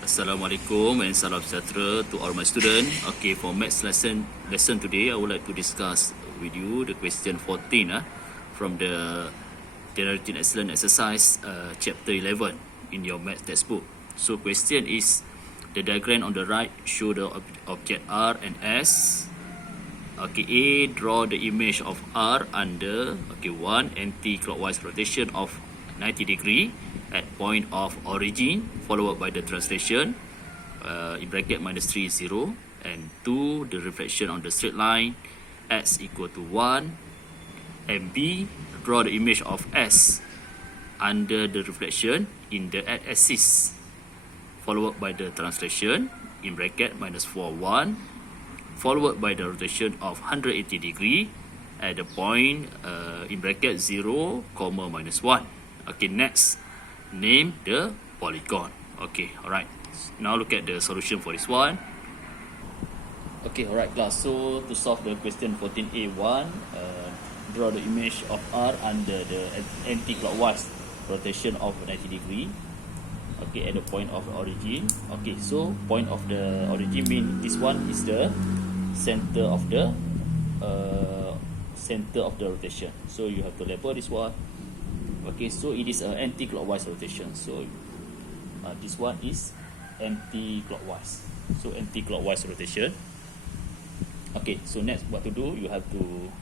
Assalamualaikum and salam sejahtera to all my students. Okay, for maths lesson today, I would like to discuss with you the question 14 from the Generating Excellence exercise chapter 11 in your maths textbook. So question is, the diagram on the right show the object R and S. Okay, A, draw the image of R under 1 anti-clockwise rotation of 90 degree at point of origin, followed by the translation in bracket -3 is 0, and 2, the reflection on the straight line x equal to 1, and B, draw the image of S under the reflection in the x-axis, followed by the translation in bracket -4 1, followed by the rotation of 180 degree at the point in bracket 0, -1. Okay, next, name the polygon. Okay, alright. Now look at the solution for this one. Okay, alright class. So to solve the question 14A1, draw the image of R under the anti-clockwise rotation of 90 degree. Okay, at the point of origin. Okay, so point of the origin mean this one is the center of the rotation. So you have to label this one. Okay, so it is an anti-clockwise rotation. So this one is anti-clockwise. So anti-clockwise rotation. Okay, so next what to do? You have to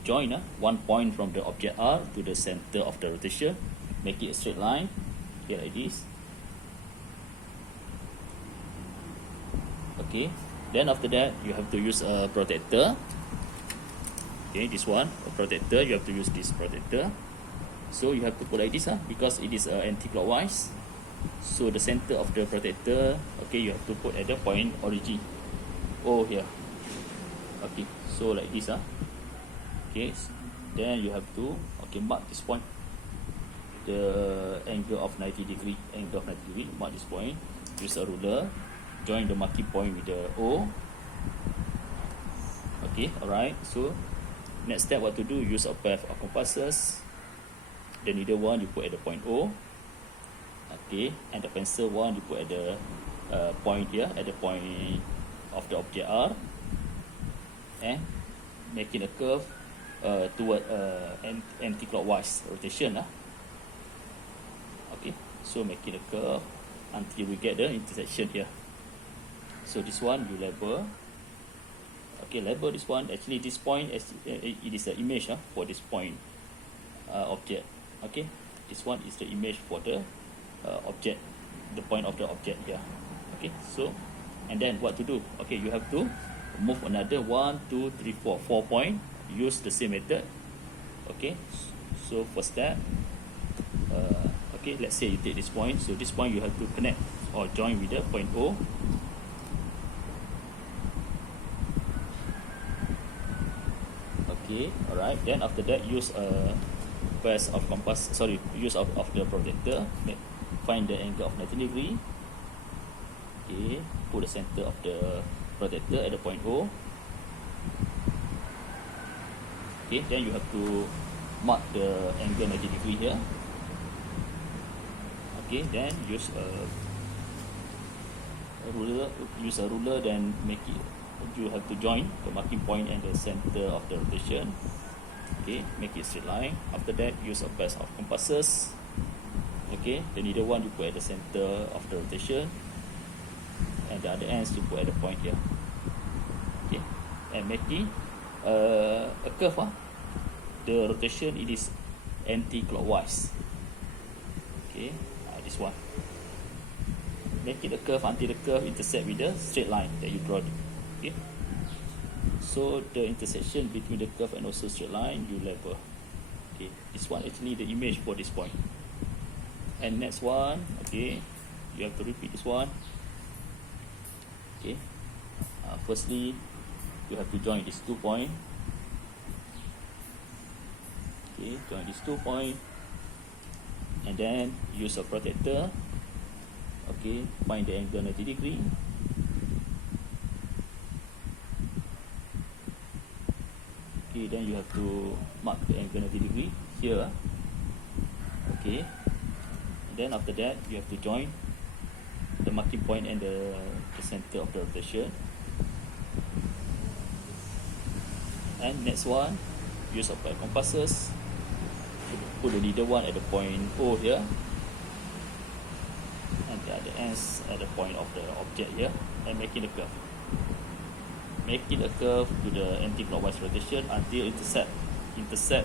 join one point from the object R to the center of the rotation. Make it a straight line. Here like this. Okay. Then after that, you have to use a protector. Okay, this one, a protector, you have to use this protector. So you have to put like this because it is anti-clockwise. So the center of the protector, okay, you have to put at the point origin. Oh, here. Okay, so like this okay, then you have to mark this point, the angle of 90 degree, mark this point. Use a ruler, join the marking point with the O. Okay, alright. So next step, what to do? Use a pair of compasses. The needle one you put at the point O. Okay, and the pencil one you put at the point here, at the point of the object R, and making a curve toward anti-clockwise rotation. Okay, so making a curve until we get the intersection here. So this one you label. Okay, label this one. Actually, this point it is the image for this point object. Okay, this one is the image for the object, the point of the object here. Okay, so and then what to do? Okay, you have to move another 1, 2, 3, 4 point. Use the same method. Okay, so first step. Okay, let's say you take this point. So this point you have to connect or join with the point O. Okay, alright. Then after that, use a pair of compass. Use of the protector. Find the angle of 90 degree. Okay, put the center of the protector at the point O. Okay, then you have to mark the angle 90 degree here. Okay, then use a ruler. Then make it. You have to join the marking point and the center of the rotation. Okay, make it straight line. After that, use a pair of compasses. Okay, the needle one you put at the center of the rotation, and the other ends you put at the point here. Okay, and make it a curve. The rotation it is anti-clockwise. Okay, this one. Make it a curve until the curve intersect with the straight line that you draw. Okay, so the intersection between the curve and also straight line you label. Okay, this one actually the image for this point. And next one, okay, you have to repeat this one. Okay, firstly you have to join these 2 points. Okay, join these 2 points, and then use a protector. Okay, find the angle 90 degree. Okay, then you have to mark the angle 90 degree here. Okay, Then after that, you have to join the marking point and the center of the rotation. And next one, use a pair of compasses. Put the leader one at the point O here, and the other ends at the point of the object here, and making a curve. Making a curve to the anti-clockwise rotation until intersect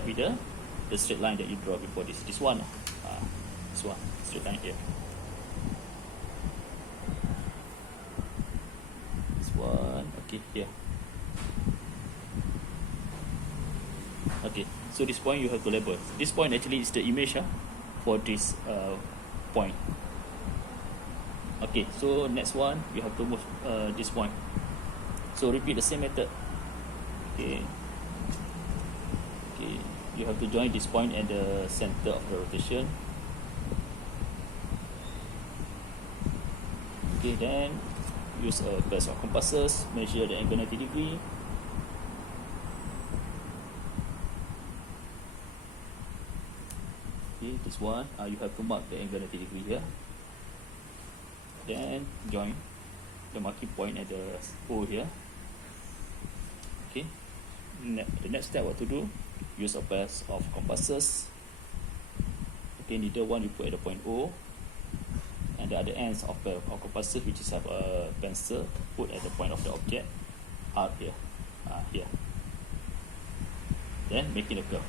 with the straight line that you draw before this. This one, straight line here. This one, okay, here. Okay, so this point you have to label. This point actually is the image for this point. Okay, so next one you have to move this point. So repeat the same method. Okay, you have to join this point at the center of the rotation. Okay, then use a pair of compasses, measure the angle 90 degree. Okay, this one you have to mark the angle 90 degree here. Then join the marking point at the O here. Okay, the next step, what to do? Use a pair of compasses. Okay, neither one you put at the point O, and the other ends of pair of compasses, which is have a pencil, put at the point of the object R here, here. Then making a curve.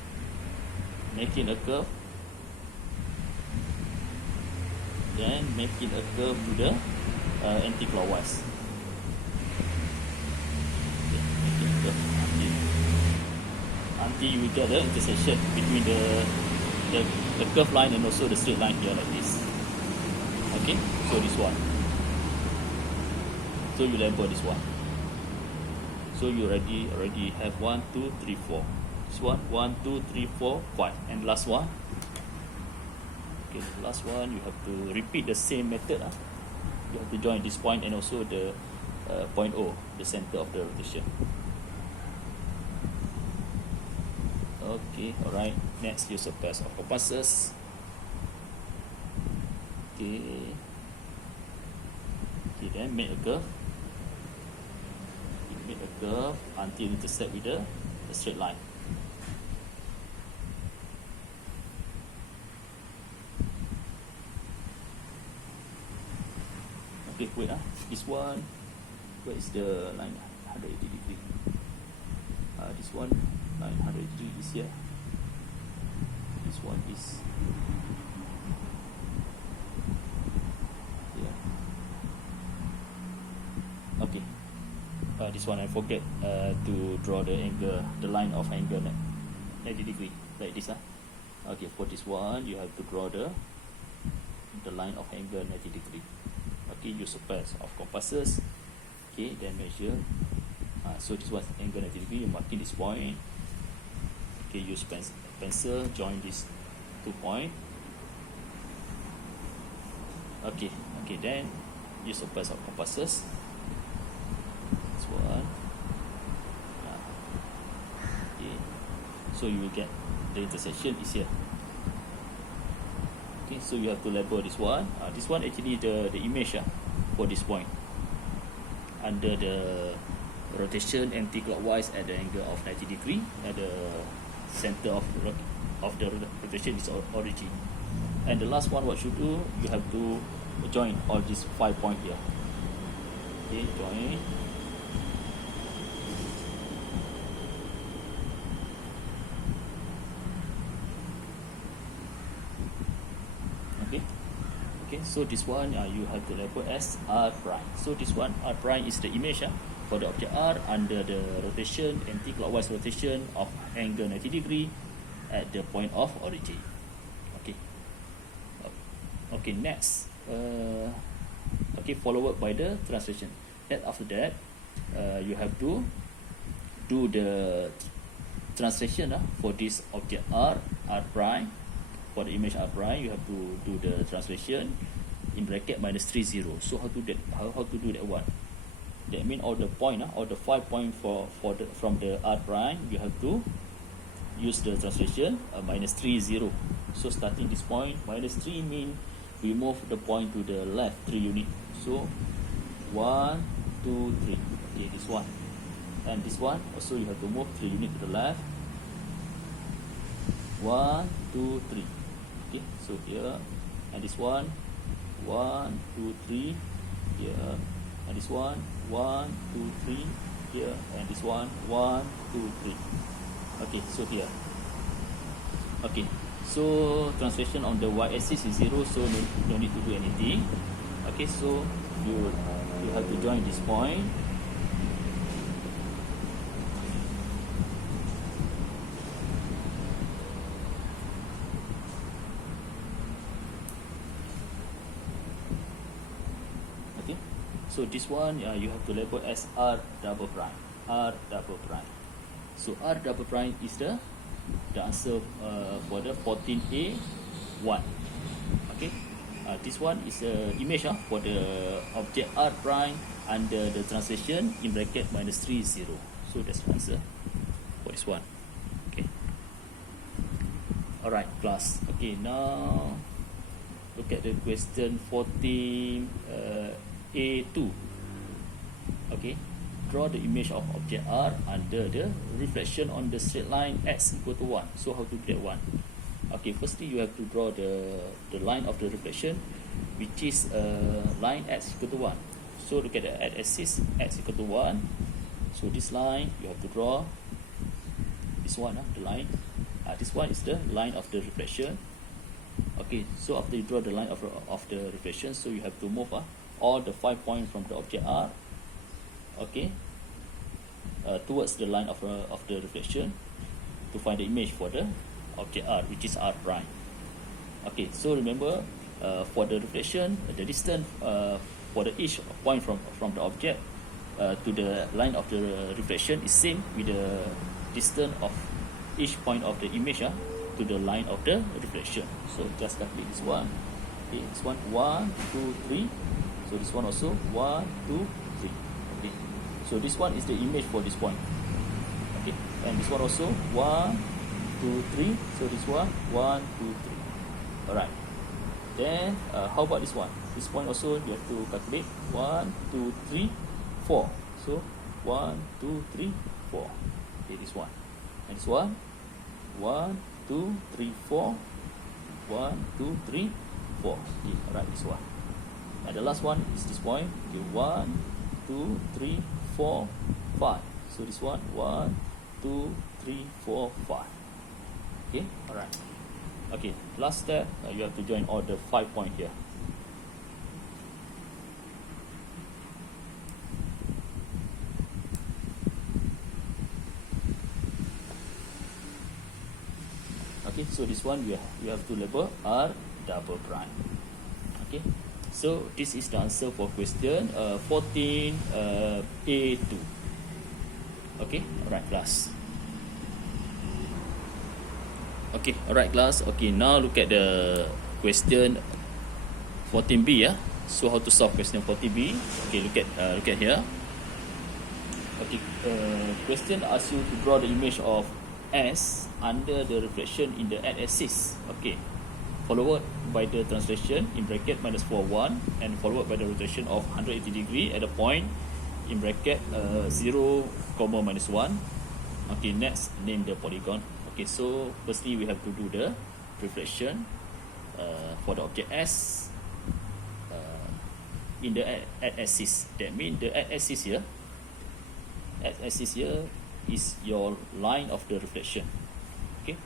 Then making a curve to the anti-clockwise. Okay, making a curve until you get the intersection between the curved line and also the straight line here, like this. Okay, so this one. So you label this one. So you already have 1, 2, 3, 4. This one, 1, 2, 3, 4, 5, and last one. Okay, the last one you have to repeat the same method. You have to join this point and also the point O, the center of the rotation. Okay, alright. Next, use a pair of compasses. Okay, then make a curve. Make a curve until intersect with the straight line. Okay, wait, this one, where is the line? 180 degree. This one, 900 degree is here. This one is here. Okay. This one I forget to draw the angle, the line of angle 90 degree, like this. Okay, for this one you have to draw the line of angle 90 degree. Okay, use a pair of compasses. Okay, then measure. So this was angle 90 degree. You're marking this point. Okay, use pencil. Join these 2 points. Okay, then use a pair of compasses. This one. Okay, so you will get the intersection is here. Okay, so you have to label this one. This one actually the image for this point under the rotation anti-clockwise at the angle of 90 degree at the center of the rotation is origin. And the last one, what you do, you have to join all these 5 points here. Okay, join. Okay, so this one you have to label as R prime. So this one R prime is the image for the object R under the rotation, anti-clockwise rotation of angle 90 degree at the point of origin. Okay, next, followed by the translation. Then after that, you have to do the translation for this object R prime. For the image R prime, you have to do the translation in bracket -30. So how to do that one? That means all the point, all the 5 points from the R prime, you have to use the translation -30. So starting this point, -3 means we move the point to the left 3 unit. So 1, 2, 3. Okay, this one. And this one also you have to move 3 unit to the left. 1, 2, 3. Okay, so here, and this one 1, 2, 3 here, and this one 1, 2, 3 here, and this one 1, 2, 3. Okay, so here. Okay, so translation on the y-axis is 0, so no need to do anything. Okay, so you have to join this point. Okay, so this one you have to label as R double prime. R double prime. So R double prime is the answer for the 14A1. Okay, this one is the image for the object R prime under the translation in bracket -3, 0. So that's the answer for this one. Okay. Alright, class. Okay, now look at the question 14 A2. Okay, draw the image of object R under the reflection on the straight line x equal to 1. So how to do that one? Okay, firstly you have to draw the line of the reflection, which is line x equal to 1. So look at the x-axis, x equal to 1. So this line you have to draw this one, the line. This one is the line of the reflection. Okay, so after you draw the line of the reflection, so you have to move all the 5 points from the object R, okay, towards the line of the reflection to find the image for the object R, which is R prime. Okay, so remember for the reflection, the distance for the each point from the object to the line of the reflection is same with the distance of each point of the image to the line of the reflection. So just calculate this one. Okay, this one 1, 2, 3. So this one also 1, 2, 3. Okay, so this one is the image for this point. Okay, and this one also 1, 2, 3. So this one 1, 2, 3. Alright. Then how about this one? This point also you have to calculate 1, 2, 3, 4. So 1, 2, 3, 4. Okay, this one. And this one 1, 2, 3, 4. 1, 2, 3, 4. Okay, alright, this one. And the last one is this point. Okay, 1, 2, 3, 4, 5. So this one 1, 2, 3, 4, 5. Okay, alright. Okay, last step, you have to join all the 5 points here. Okay, so this one you have to label R double prime. Okay, so this is the answer for question 14 A2. Okay, alright class. Okay, alright class. Okay, now look at the question 14B. So how to solve question 14B? Okay, look at here. Okay, question asks you to draw the image of S under the reflection in the x-axis. Okay, followed by the translation in bracket -4, 1, and followed by the rotation of 180 degree at the point in bracket 0, -1. Okay, next name the polygon. Okay, so firstly we have to do the reflection for the object S in the x-axis. That means the x-axis here is your line of the reflection. Okay,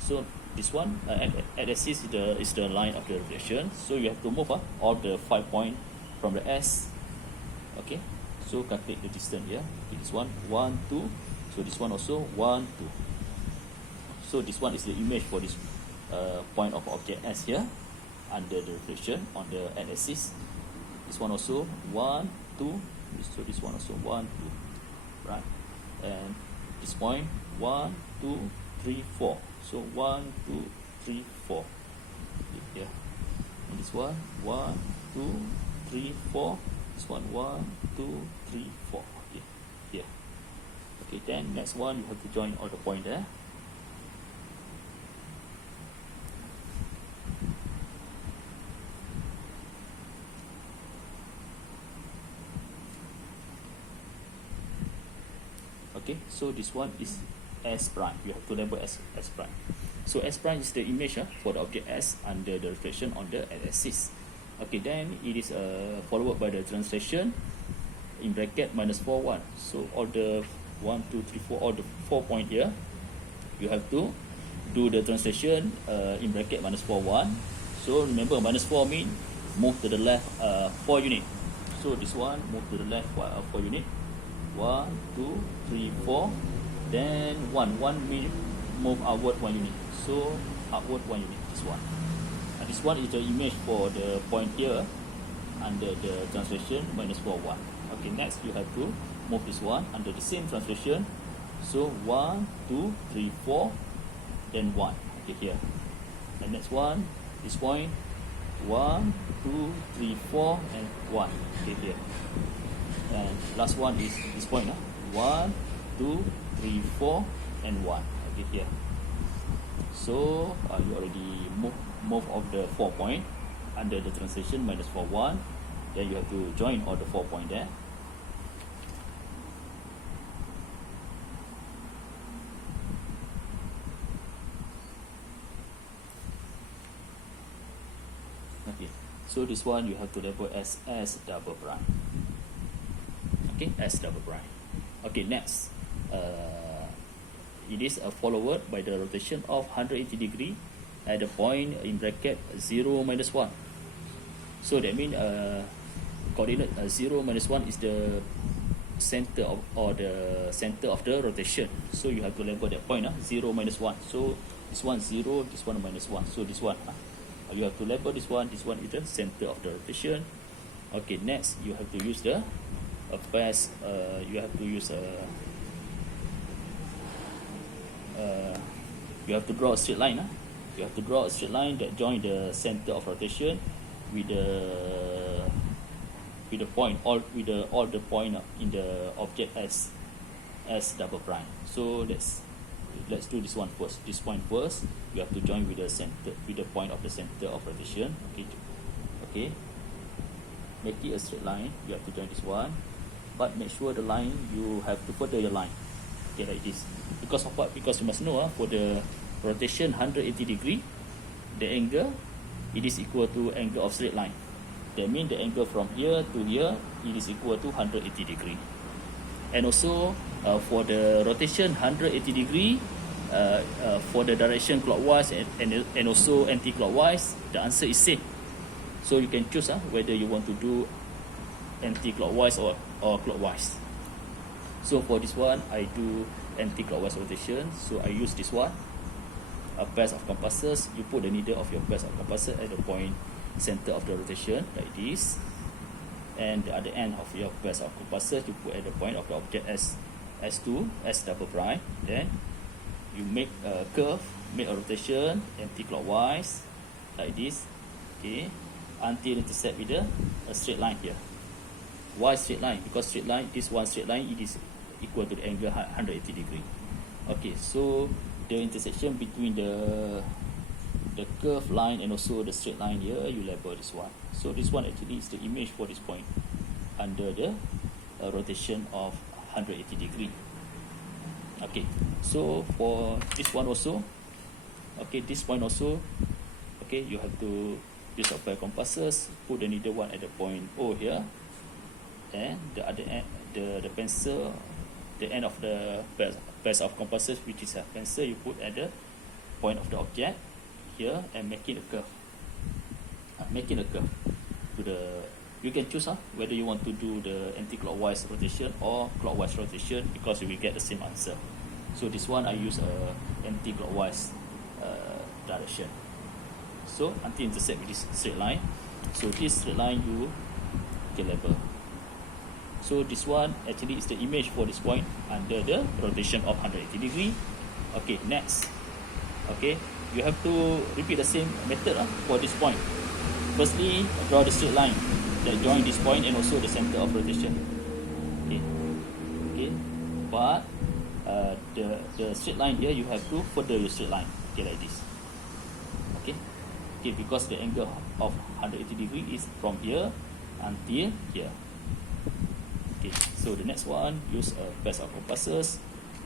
so this one x-axis is the line of the reflection. So you have to move all the 5 points from the S. Okay, so calculate the distance here. Okay, this one 1, 2. So this one also 1, 2. So this one is the image for this point of object S here under the reflection on the x-axis. This one also 1, 2. So this one also 1, 2. Right, and this point 1, 2, 3, 4. So 1, 2, 3, 4. Okay, here. And this one 1, 2, 3, 4. This one 1, 2, 3, 4. Okay, here. Okay, then next one you have to join all the point there. Okay, so this one is S prime. You have to label as S prime. So S prime is the image for the object S under the reflection on the x-axis. Okay, then it is followed by the translation in bracket -4 1. So all the 1 2 3 4, all the 4 point here, you have to do the translation in bracket -4 1. So remember, -4 mean move to the left 4 unit. So this one move to the left 4 unit. 1 2 3 4. Then 1 mean move outward 1 unit. So upward 1 unit. This one. This one is the image for the point here under the translation -4 1. Okay, next you have to move this one under the same translation. So 1 2 3 4, then 1. Okay, here. And next one, this point 1 2 3 4 and 1. Okay, here. And last one is this point. 1 2 3 4 and 1. Okay, here. So you already move of the 4 point under the translation -4 1. Then you have to join all the 4 point there. Okay, so this one you have to label as S double prime. Okay, S double prime. Okay, next, it is followed by the rotation of 180 degree at the point in bracket 0 minus 1. So that means coordinate 0 minus 1 is the center of, or the center of the rotation. So you have to label that point 0 minus 1. So this one 0, this one minus 1. So this one you have to label this one is the center of the rotation. Okay, next you have to use the best you have to use you have to draw a straight line. You have to draw a straight line that join the center of rotation with the point, all the point in the object S double prime. So let's do this one first. This point first, you have to join with the center, with the point of the center of rotation. Okay. Make it a straight line. You have to join this one, but make sure the line you have to further your line. Okay, like this. Because of what? Because you must know for the rotation 180 degree, the angle it is equal to angle of straight line. That means the angle from here to here it is equal to 180 degree. And also for the rotation 180 degree, for the direction clockwise and also anti-clockwise, the answer is same. So you can choose whether you want to do anti-clockwise or clockwise. So for this one, I do anti-clockwise rotation. So I use this one, a pair of compasses. You put the needle of your pair of compasses at the point center of the rotation like this, and the other end of your pair of compasses you put at the point of the object S2, S double prime. Then you make a curve, make a rotation anti-clockwise like this. Okay, until intersect with a straight line here. Why straight line? Because straight line, this one straight line, it is equal to the angle 180 degree. Okay, so the intersection between the curved line and also the straight line here, you label this one. So this one actually is the image for this point under the rotation of 180 degree. Okay, so for this one also, okay, this point also, okay, you have to use a pair of compasses, put the needle one at the point O here, and the other end, the pencil, the end of the pairs of compasses, which is a pencil, you put at the point of the object here and making a curve. Making a curve to the, you can choose whether you want to do the anti-clockwise rotation or clockwise rotation, because you will get the same answer. So this one I use a anti-clockwise direction. So until intersect with this straight line. So this straight line you can label. So this one actually is the image for this point under the rotation of 180 degree. Okay, next. Okay, you have to repeat the same method for this point. Firstly, draw the straight line that join this point and also the center of rotation. Okay, but the straight line here you have to further your straight line. Okay, like this. Okay, because the angle of 180 degree is from here until here. Okay, so the next one, use a pair of compasses,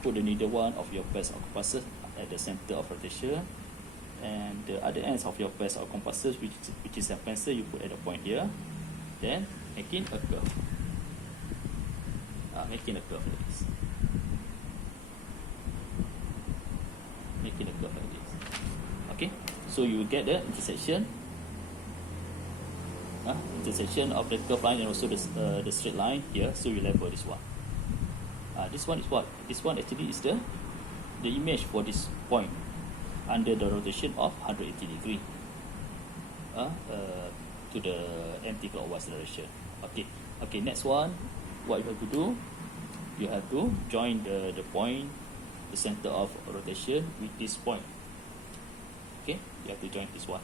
put the needle one of your pairs of compasses at the center of rotation, and the other ends of your pairs of compasses, which is a pencil, you put at the point here. Then making a curve. Making a curve like this. Making a curve like this. Okay, so you get the intersection. Intersection of the curved line and also the straight line here. So you level this one. This one is what? This one actually is the image for this point under the rotation of 180 degree to the anti-clockwise direction. Okay, next one, what you have to do, you have to join the point, the center of rotation with this point. Okay, you have to join this one.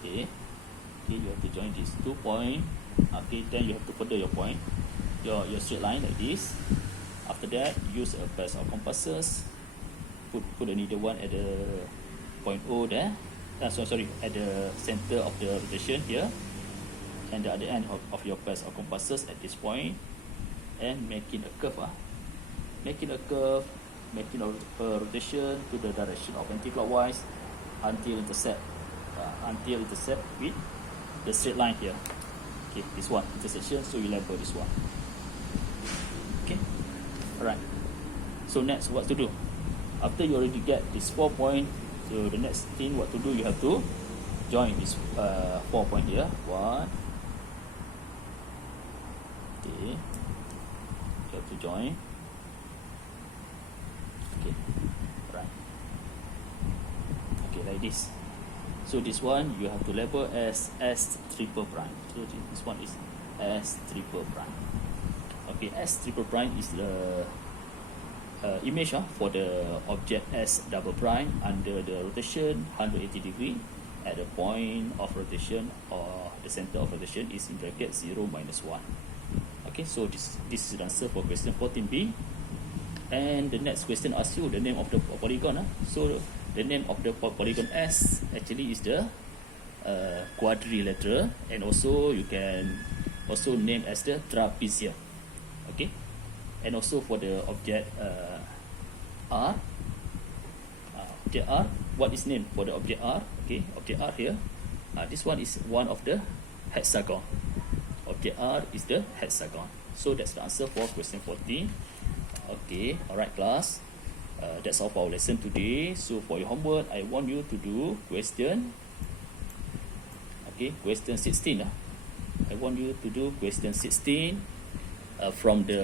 Okay, you have to join these 2 points. Okay, then you have to further your point, your straight line like this. After that, use a pair of compasses. Put a needle one at the point O there. Sorry, at the center of the rotation here, and the other end of your pair of compasses at this point, and making a curve. Making a curve, making a rotation to the direction of anti-clockwise until intersect with the straight line here. Okay, this one intersection, so you label this one. Okay, alright. So next, what to do? After you already get this 4 point, so the next thing what to do, you have to join this 4 point here. One. Okay, you have to join. Okay, right. Okay, like this. So this one you have to label as S triple prime. So this one is S triple prime. Okay, S triple prime is the image for the object S double prime under the rotation 180 degree at the point of rotation, or the center of rotation is in bracket 0 minus 1. Okay, so this is the answer for question 14b. And the next question asks you the name of the polygon. So the name of the polygon S actually is the quadrilateral, and also you can also name as the trapezium. Okay, and also for the object R, object R, what is name for the object R? Okay, object R here, this one is one of the hexagon. Object R is the hexagon. So that's the answer for question 14. Okay, alright class, that's all for our lesson today. So for your homework, I want you to do question 16. I want you to do question 16 from the